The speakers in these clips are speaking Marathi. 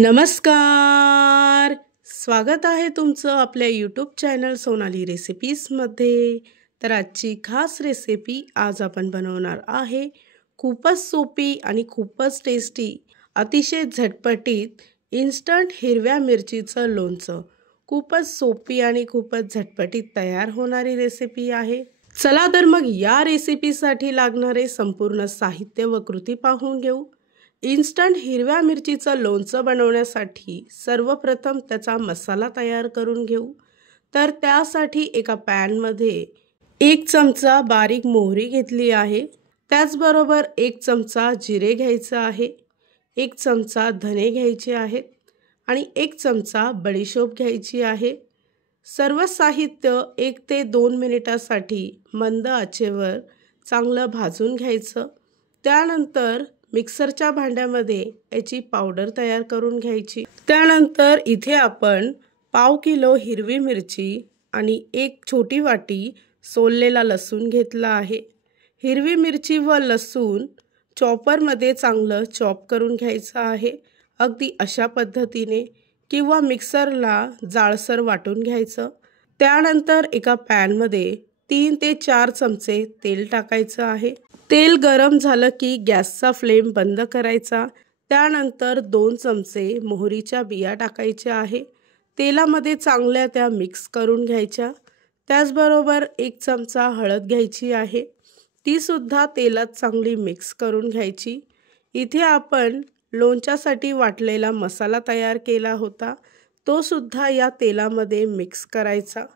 नमस्कार. स्वागत आहे तुमचं आपल्या यूट्यूब चॅनल सोनाली रेसिपीजमध्ये. तर आजची खास रेसिपी आज आपण बनवणार आहे खूपच सोपी आणि खूपच टेस्टी, अतिशय झटपटीत इन्स्टंट हिरव्या मिरचीचं लोणचं. खूपच सोपी आणि खूपच झटपटीत तयार होणारी रेसिपी आहे. चला तर मग या रेसिपीसाठी लागणारे संपूर्ण साहित्य व कृती पाहून घेऊ. इन्स्टंट हिरव्या मिरचीचं लोणचं बनवण्यासाठी सर्वप्रथम त्याचा मसाला तयार करून घेऊ. तर त्यासाठी एका पॅनमध्ये 1 चमचा बारीक मोहरी घेतली आहे. त्याचबरोबर 1 चमचा जिरे घ्यायचं आहे, 1 चमचा धने घ्यायचे आहेत आणि 1 चमचा बडीशोप घ्यायची आहे. सर्व साहित्य 1 ते 2 मिनिटासाठी मंद आचेवर चांगलं भाजून घ्यायचं. त्यानंतर मिक्सरच्या भांड्यामध्ये याची पावडर तयार करून घ्यायची. त्यानंतर इथे आपण पाव किलो हिरवी मिरची आणि 1 छोटी वाटी सोललेला लसूण घेतला आहे. हिरवी मिरची व लसूण चॉपरमध्ये चांगलं चॉप करून घ्यायचं आहे. अगदी अशा पद्धतीने किंवा मिक्सरला जाडसर वाटून घ्यायचं. त्यानंतर एका पॅनमध्ये 3 ते 4 चमचे तेल टाकायचं आहे. तेल गरम झालं की गॅसचा फ्लेम बंद करायचा. त्यानंतर 2 चमचे मोहरीच्या बिया टाकायच्या आहे. तेलामध्ये चांगल्या त्या मिक्स करून घ्यायच्या. त्याचबरोबर 1 चमचा हळद घ्यायची आहे, ती सुद्धा तेलात चांगली मिक्स करून घ्यायची. इथे आपण लोणच्यासाठी वाटलेला मसाला तयार केला होता, तो सुद्धा या तेलामध्ये मिक्स करायचा.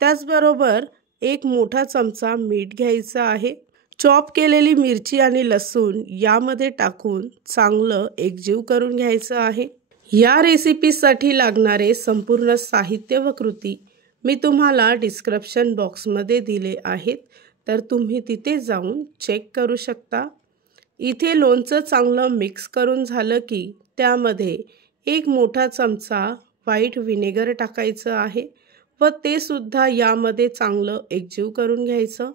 त्याचबरोबर 1 मोठा चमचा मीठ घ्यायचा आहे. चॉप केलेली मिरची आणि लसूण यामध्ये टाकून चांगलं एकजीव करून घ्यायचं आहे. या रेसिपीसाठी लागणारे संपूर्ण साहित्य व कृती मी तुम्हाला डिस्क्रिप्शन बॉक्समध्ये दिले आहेत, तर तुम्ही तिथे जाऊन चेक करू शकता. इथे लोणचं चांगलं मिक्स करून झालं की त्यामध्ये 1 मोठा चमचा व्हाईट व्हिनेगर टाकायचं आहे व ते सुद्धा यामध्ये चांगलं एकजीव करून घ्यायचं.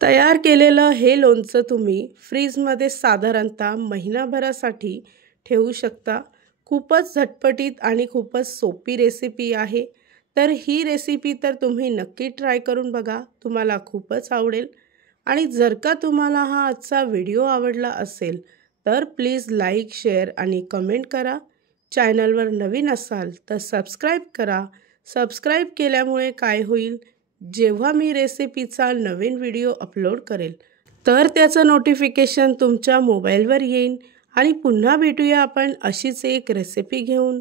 तयार केलेलं हे लोणचं तुम्ही फ्रीजमध्ये साधारणतः महिनाभरासाठी ठेवू शकता. खूपच झटपटीत आणि खूपच सोपी रेसिपी आहे. तर ही रेसिपी तर तुम्ही नक्की ट्राय करून बघा, तुम्हाला खूपच आवडेल. आणि जर का तुम्हाला हा आजचा व्हिडिओ आवडला असेल तर प्लीज लाईक, शेअर आणि कमेंट करा. चॅनलवर नवीन असाल तर सबस्क्राईब करा. सबस्क्राईब केल्यामुळे काय होईल, जेव्हा मी रेसिपीचा नवीन व्हिडिओ अपलोड करेल तर त्याचं नोटिफिकेशन तुमच्या मोबाईलवर येईल. आणि पुन्हा भेटूया आपण अशीच एक रेसिपी घेऊन.